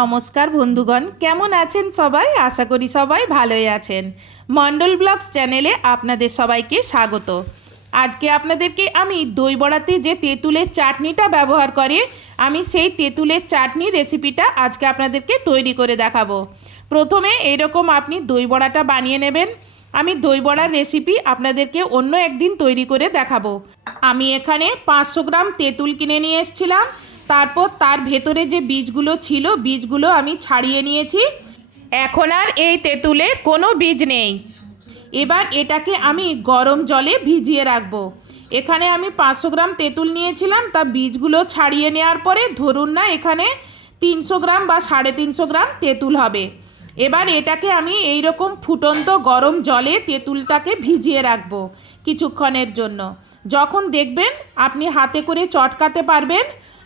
নমস্কার বন্ধুগণ, কেমন আছেন সবাই? আশা করি সবাই ভালোই আছেন। মন্ডল ব্লগস চ্যানেলে আপনাদের সবাইকে স্বাগত। আজকে আপনাদেরকে আমি দই বড়াতে যে তেঁতুলের চাটনিটা ব্যবহার করে, আমি সেই তেঁতুলের চাটনি রেসিপিটা আজকে আপনাদেরকে তৈরি করে দেখাবো। প্রথমে এইরকম আপনি দই বড়াটা বানিয়ে নেবেন। আমি দই বড়ার রেসিপি আপনাদেরকে অন্য একদিন তৈরি করে দেখাবো। আমি এখানে পাঁচশো গ্রাম তেঁতুল কিনে নিয়ে এসেছিলাম। তারপর তার ভেতরে যে বীজগুলো ছিল, বীজগুলো আমি ছাড়িয়ে নিয়েছি। এখন আর এই তেঁতুলে কোনো বীজ নেই। এবার এটাকে আমি গরম জলে ভিজিয়ে রাখব। এখানে আমি পাঁচশো গ্রাম তেঁতুল নিয়েছিলাম, তা বীজগুলো ছাড়িয়ে নেওয়ার পরে ধরুন না এখানে তিনশো গ্রাম বা সাড়ে তিনশো গ্রাম তেঁতুল হবে। এবার এটাকে আমি এই রকম ফুটন্ত গরম জলে তেঁতুলটাকে ভিজিয়ে রাখব কিছুক্ষণের জন্য। যখন দেখবেন আপনি হাতে করে চটকাতে পারবেন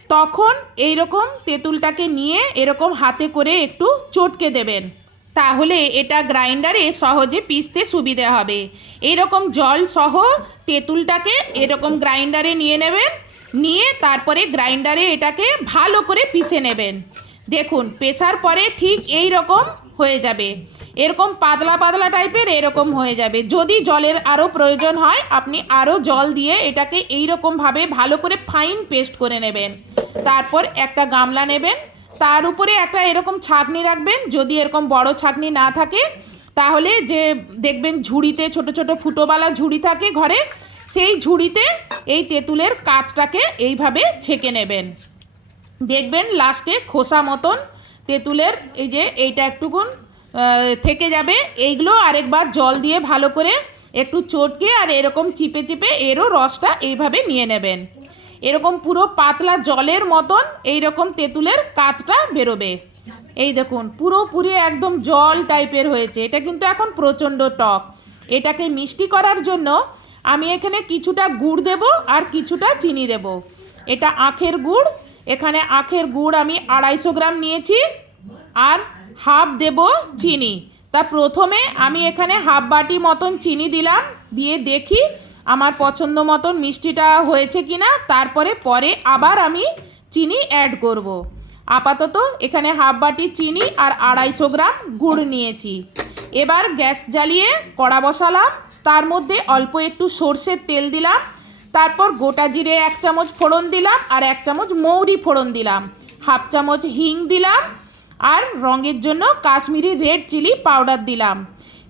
তখন এই রকম তেঁতুলটাকে নিয়ে এরকম হাতে করে একটু চটকে দেবেন। তাহলে এটা গ্রাইন্ডারে সহজে পিষতে সুবিধে হবে। এরকম জল সহ তেঁতুলটাকে এরকম গ্রাইন্ডারে নিয়ে নেবেন। নিয়ে তারপরে গ্রাইন্ডারে এটাকে ভালো করে পিষে নেবেন। দেখুন, পেশার পরে ঠিক এই রকম হয়ে যাবে। এরকম পাতলা পাতলা টাইপের এরকম হয়ে যাবে। যদি জলের আরও প্রয়োজন হয়, আপনি আরও জল দিয়ে এটাকে এই রকমভাবে ভালো করে ফাইন পেস্ট করে নেবেন। তারপর একটা গামলা নেবেন, তার উপরে একটা এরকম ছাকনি রাখবেন, যদি এরকম বড় ছাকনি না থাকে, তাহলে যে দেখবেন ঝুড়িতে ছোট ছোট ফুটোওয়ালা ঝুড়ি থাকে ঘরে, সেই ঝুড়িতে এই তেঁতুলের কাঠটাকে এইভাবে ছেঁকে নেবেন। দেখবেন লাস্টে খোসা মতন তেঁতুলের এই যে এইটা একটুকুন থেকে যাবে। এইগুলো আরেকবার জল দিয়ে ভালো করে একটু চটকে আর এরকম চিপে চিপে এরও রসটা এইভাবে নিয়ে নেবেন। এরকম পুরো পাতলা জলের মতন এই রকম তেঁতুলের কাতটা বেরোবে। এই দেখুন, পুরোপুরি একদম জল টাইপের হয়েছে। এটা কিন্তু এখন প্রচণ্ড টক। এটাকে মিষ্টি করার জন্য আমি এখানে কিছুটা গুড় দেব আর কিছুটা চিনি দেব। এটা আখের গুড়। এখানে আখের গুড় আমি আড়াইশো গ্রাম নিয়েছি আর হাফ দেব চিনি। তা প্রথমে আমি এখানে হাফ বাটি মতন চিনি দিলাম। দিয়ে দেখি আমার পছন্দ মতন মিষ্টিটা হয়েছে কিনা, তারপরে পরে আবার আমি চিনি অ্যাড করব। আপাতত এখানে হাফ বাটি চিনি আর আড়াইশো গ্রাম গুড় নিয়েছি এবার গ্যাস জ্বালিয়ে কড়া বসালাম, তার মধ্যে অল্প একটু সর্ষের তেল দিলাম, তারপর গোটা জিরে এক চামচ ফোড়ন দিলাম আর এক চামচ মৌরি ফোড়ন দিলাম, হাফ চামচ হিং দিলাম, আর রঙের জন্য কাশ্মীরি রেড চিলি পাউডার দিলাম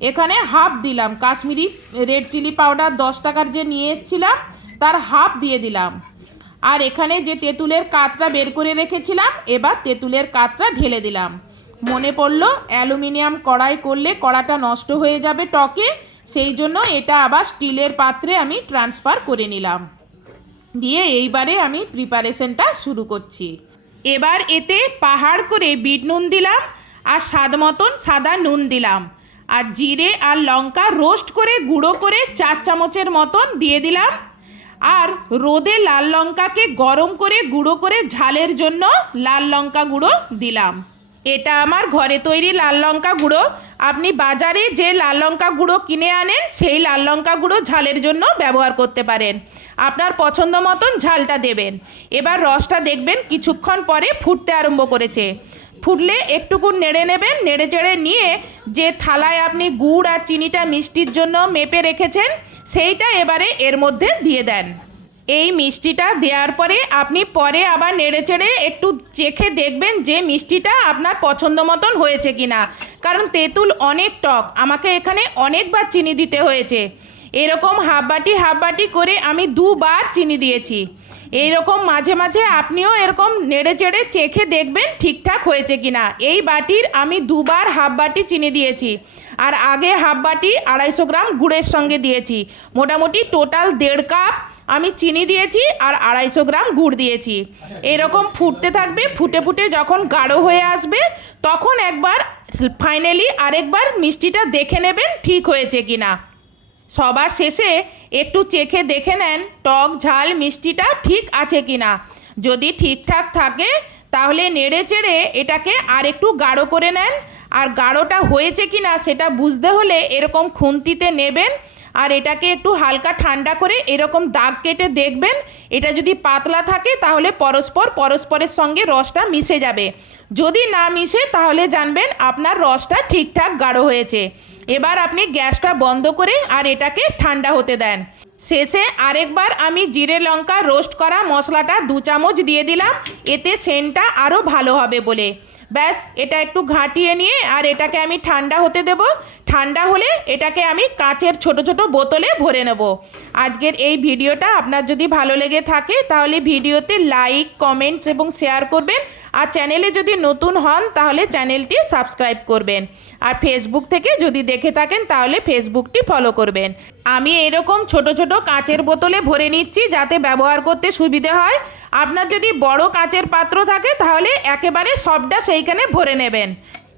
এখানে হাফ দিলাম। কাশ্মীরি রেড চিলি পাউডার দশ টাকার যে নিয়ে এসেছিলাম, তার হাফ দিয়ে দিলাম। আর এখানে যে তেঁতুলের কাতটা বের করে রেখেছিলাম, এবার তেঁতুলের কাতটা ঢেলে দিলাম। মনে পড়ল, অ্যালুমিনিয়াম কড়াই করলে কড়াটা নষ্ট হয়ে যাবে টকে, সেই জন্য এটা আবার স্টিলের পাত্রে আমি ট্রান্সফার করে নিলাম। দিয়ে এইবারে আমি প্রিপারেশনটা শুরু করছি। এবার এতে পাহাড় করে বিট নুন দিলাম, আর স্বাদ মতন সাদা নুন দিলাম। আর জিরে আর লঙ্কা রোস্ট করে গুঁড়ো করে চার চামচের মতন দিয়ে দিলাম। আর রোদে লাল লঙ্কাকে গরম করে গুঁড়ো করে ঝালের জন্য লাল লঙ্কা গুঁড়ো দিলাম। এটা আমার ঘরে তৈরি লাল লঙ্কা গুঁড়ো। আপনি বাজারে যে লাল লঙ্কা গুঁড়ো কিনে আনেন, সেই লাল লঙ্কা গুঁড়ো ঝালের জন্য ব্যবহার করতে পারেন। আপনার পছন্দ মতন ঝালটা দেবেন। এবার রসটা দেখবেন কিছুক্ষণ পরে ফুটতে আরম্ভ করেছে। ফুটলে একটুকু নেড়ে নেবেন, নেড়ে চেড়ে নিয়ে যে থালায় আপনি গুড় আর চিনিটা মিষ্টির জন্য মেপে রেখেছেন, সেইটা এবারে এর মধ্যে দিয়ে দেন। এই মিষ্টিটা দেওয়ার পরে আপনি পরে আবার নেড়ে চেড়ে একটু চেখে দেখবেন যে মিষ্টিটা আপনার পছন্দ মতন হয়েছে কিনা। কারণ তেঁতুল অনেক টক, আমাকে এখানে অনেকবার চিনি দিতে হয়েছে। এরকম হাফ বাটি হাফ বাটি করে আমি দুবার চিনি দিয়েছি। এইরকম মাঝে মাঝে আপনিও এরকম নেড়ে চেড়ে চেখে দেখবেন ঠিকঠাক হয়েছে কিনা। এই বাটির আমি দুবার হাফ বাটি চিনি দিয়েছি। আর আগে হাফ বাটি আড়াইশো গ্রাম গুড়ের সঙ্গে দিয়েছি। মোটামুটি টোটাল দেড় কাপ আমি চিনি দিয়েছি আর আড়াইশো গ্রাম গুড় দিয়েছি। এরকম ফুটতে থাকবে, ফুটে ফুটে যখন গাঢ় হয়ে আসবে, তখন একবার ফাইনালি আরেকবার মিষ্টিটা দেখে নেবেন ঠিক হয়েছে কিনা। সবার শেষে একটু চেখে দেখে নেন, টক ঝাল মিষ্টিটা ঠিক আছে কি না যদি ঠিকঠাক থাকে, তাহলে নেড়ে চেড়ে এটাকে আর একটু গাঢ় করে নেন। আর গাঢ়টা হয়েছে কি না সেটা বুঝতে হলে এরকম খুন্তিতে নেবেন। আর এটাকে একটু হালকা ঠান্ডা করে এরকম দাগ কেটে দেখবেন। এটা যদি পাতলা থাকে, তাহলে পরস্পর পরস্পরের সঙ্গে রসটা মিশে যাবে। যদি না মিশে, তাহলে জানবেন আপনার রসটা ঠিকঠাক গাঢ় হয়েছে। এবার আপনি গ্যাসটা বন্ধ করে আর এটাকে ঠান্ডা হতে দেন। শেষে আরেকবার আমি জিরে লঙ্কা রোস্ট করা মশলাটা দু চামচ দিয়ে দিলাম। এতে সেন্টটা আরও ভালো হবে বলে। ব্যাস, এটা একটু ঘাঁটিয়ে নিয়ে আর এটাকে আমি ঠান্ডা হতে দেব। ঠান্ডা হলে এটাকে আমি কাঁচের ছোট ছোট বোতলে ভরে নেব। আজকের এই ভিডিওটা আপনার যদি ভালো লেগে থাকে তাহলে ভিডিওতে লাইক, কমেন্টস এবং শেয়ার করবেন। আর চ্যানেলে যদি নতুন হন তাহলে চ্যানেলটি সাবস্ক্রাইব করবেন। আর ফেসবুক থেকে যদি দেখে থাকেন তাহলে ফেসবুকটি ফলো করবেন। আমি এরকম ছোট ছোট ছোট কাঁচের বোতলে ভরে নিচ্ছি যাতে ব্যবহার করতে সুবিধে হয়। আপনার যদি বড় কাঁচের পাত্র থাকে, তাহলে একেবারে সবটা সেইখানে ভরে নেবেন।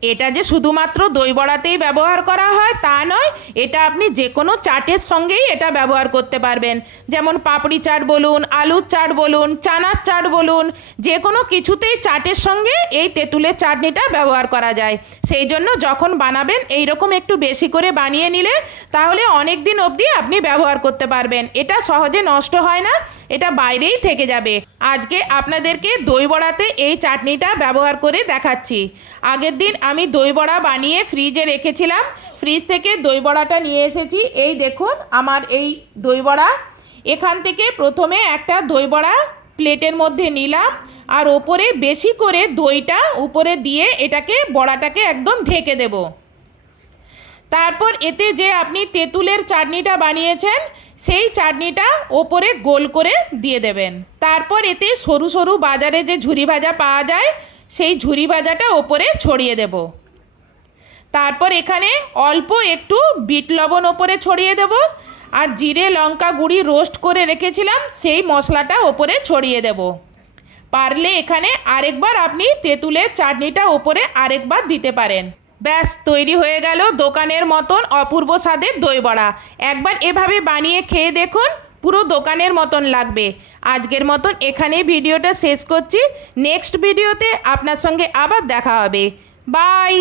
এটা যে শুধুমাত্র দই বড়াতেই ব্যবহার করা হয় তা নয়, এটা আপনি যে কোনো চাটের সঙ্গেই এটা ব্যবহার করতে পারবেন। যেমন পাপড়ি চাট বলুন, আলুর চাট বলুন, চানার চাট বলুন যে কোনো কিছুতেই চাটের সঙ্গে এই তেঁতুলের চাটনিটা ব্যবহার করা যায়। সেই জন্য যখন বানাবেন এই রকম একটু বেশি করে বানিয়ে নিলে তাহলে অনেক দিন অবধি আপনি ব্যবহার করতে পারবেন। এটা সহজে নষ্ট হয় না, এটা বাইরেই থেকে যাবে। আজকে আপনাদেরকে দই বড়াতে এই চাটনিটা ব্যবহার করে দেখাচ্ছি। আগের দিন আমি দই বড়া বানিয়ে ফ্রিজে রেখেছিলাম। ফ্রিজ থেকে দই বড়াটা নিয়ে এসেছি। এই দেখুন, আমার এই দই বড়া। এখান থেকে প্রথমে একটা দই বড়া প্লেটের মধ্যে নিলাম আর ওপরে বেশি করে দইটা উপরে দিয়ে এটাকে, বড়াটাকে একদম ঢেকে দেবো। তারপর এতে যে আপনি তেঁতুলের চাটনিটা বানিয়েছেন, সেই চাটনিটা ওপরে গোল করে দিয়ে দেবেন। তারপর এতে সরু সরু বাজারে যে ঝুরি ভাজা পাওয়া যায় সেই ঝুরি ভাজাটা ওপরে ছড়িয়ে দেব। তারপর এখানে অল্প একটু বিট লবণ ওপরে ছড়িয়ে দেব আর জিরে, লঙ্কা গুঁড়ি রোস্ট করে রেখেছিলাম, সেই মশলাটা ওপরে ছড়িয়ে দেব। পারলে এখানে আরেকবার আপনি তেঁতুলের চাটনিটা ওপরে আরেকবার দিতে পারেন। ব্যাস, তৈরি হয়ে গেল দোকানের মতন অপূর্ব স্বাদের দই বড়া। একবার এভাবে বানিয়ে খেয়ে দেখুন পুরো দোকানের মতন লাগবে। আজকের মতন এখানেই ভিডিওটা শেষ করছি। নেক্সট ভিডিওতে আপনার সঙ্গে আবার দেখা হবে। বাই!